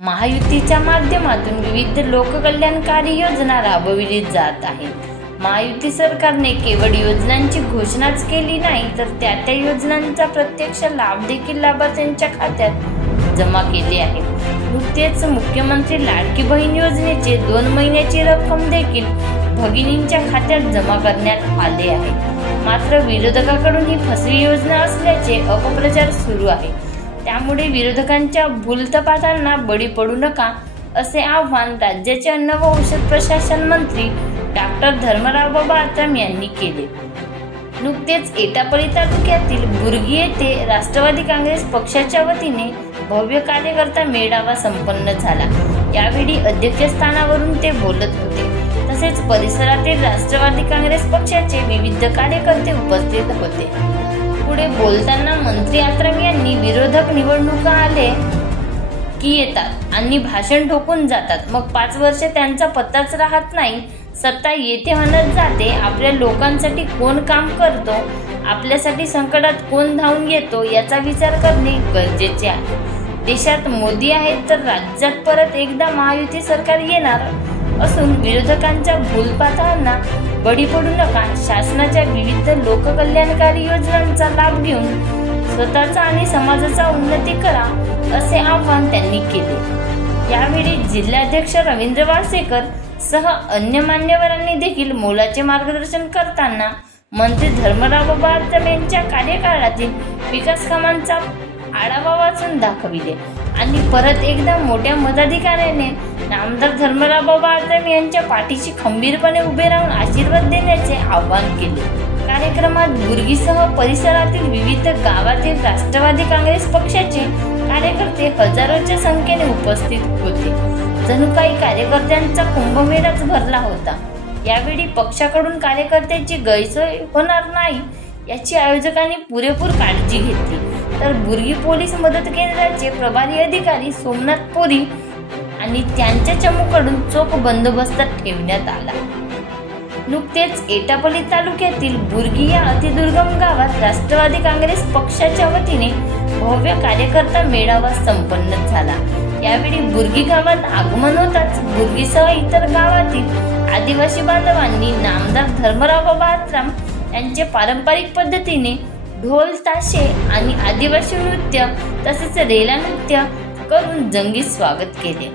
महायुतीच्या माध्यमातून विविध लोककल्याणकारी योजना राबविली जात आहेत। महायुती सरकारने केवळ योजनांची घोषणाच केली नाही तर त्या योजनांचा प्रत्यक्ष लाभ देखील लाभार्थ्यांच्या खात्यात जमा केले आहे। नुकतेच मुख्यमंत्री लाडकी बहीण योजनेचे 2 महिन्याची रक्कम देखील भगिनींच्या खात्यात जमा करण्यात आले आहे। मात्र विरोधकांकडून ही फसवी योजना असल्याचे अपप्रचार सुरू आहे। त्यामुळे विरोधकांच्या भूलथापांना बळी पडू नका असे आवाहन राज्याचे अन्न व औषध प्रशासन मंत्री डॉक्टर धर्मराव आत्राम यांनी केले। नुकतेच एटापल्ली तालुक्यातील बुर्गी येथे राष्ट्रवादी काँग्रेस पक्षाच्या वतीने भव्य कार्यकर्ता मेळावा संपन्न झाला। यावेळी अध्यक्षस्थानावरून ते बोलत होते। तसेच परिसरातील राष्ट्रवादी काँग्रेस पक्षाचे विविध कार्यकर्ते उपस्थित होते। पुढे बोलताना मंत्री आत्राम यांनी विरोधक निवडणुका आले की येतात आणि भाषण ठोकून जातात, मग 5 वर्ष त्यांचा पत्ताच राहत नाही, सत्ता येते म्हणत जाते, आपल्या लोकांसाठी कोण काम करतो, आपल्यासाठी संकटात कोण धावून येतो याचा विचार करणे गरजेचे आहे। देशात मोदी आहेत तर राज्यात परत एकदा महायुती सरकार येणार असून विरोधकांच्या भूलथापांना बळी पडू नका। शासनाच्या विविध लोककल्याणकारी योजनांचा लाभ घेऊन स्वतःचा आणि समाजाचा उन्नती करा असे आवाहन त्यांनी केले। यावेळी जिल्हाध्यक्ष रवींद्र वाळसेकर सह अन्य मान्यवरांनी देखील मोलाचे मार्गदर्शन करताना मंत्री धर्मराव आत्राम यांच्या कार्यकाळातील विकास कामांचा आढावा वाचून दाखविले आणि परत एकदा मोठ्या मताधिक्याने नामदार धर्मराव आत्राम यांच्या पाठीशी खंबीरपणे उभे राहून आशीर्वाद देण्याचे आवाहन केले। कार्यक्रमात बुर्गीसह परिसरातील विविध गावातील राष्ट्रवादी काँग्रेस पक्षाचे कार्यकर्ते हजारोच्या संख्येने उपस्थित होते। जणू काही कार्यकर्त्यांचा कुंभमेळाच भरला होता। यावेळी पक्षाकडून कार्यकर्त्यांची गैरसोय होणार नाही याची आयोजकांनी पुरेपूर काळजी घेतली। तर बुर्गी पोलीस मदत केंद्राचे प्रभारी अधिकारी सोमनाथ पुरी आणि त्यांच्या चमूकडून चोख बंदोबस्तात ठेवण्यात आला। नुकतेच एटापल्ली तालुक्यातील बुर्गी या अतिदुर्गम गावात राष्ट्रवादी काँग्रेस पक्षाच्या वतीने भव्य कार्यकर्ता मेळावा संपन्न झाला। यावेळी बुर्गी गावात आगमन होताच बुर्गीसह इतर गावातील आदिवासी बांधवांनी नामदार धर्मराव आत्राम यांचे पारंपरिक पद्धतीने ढोल ताशे आणि आदिवासी नृत्य तसेच रेला नृत्य करून जंगी स्वागत केले।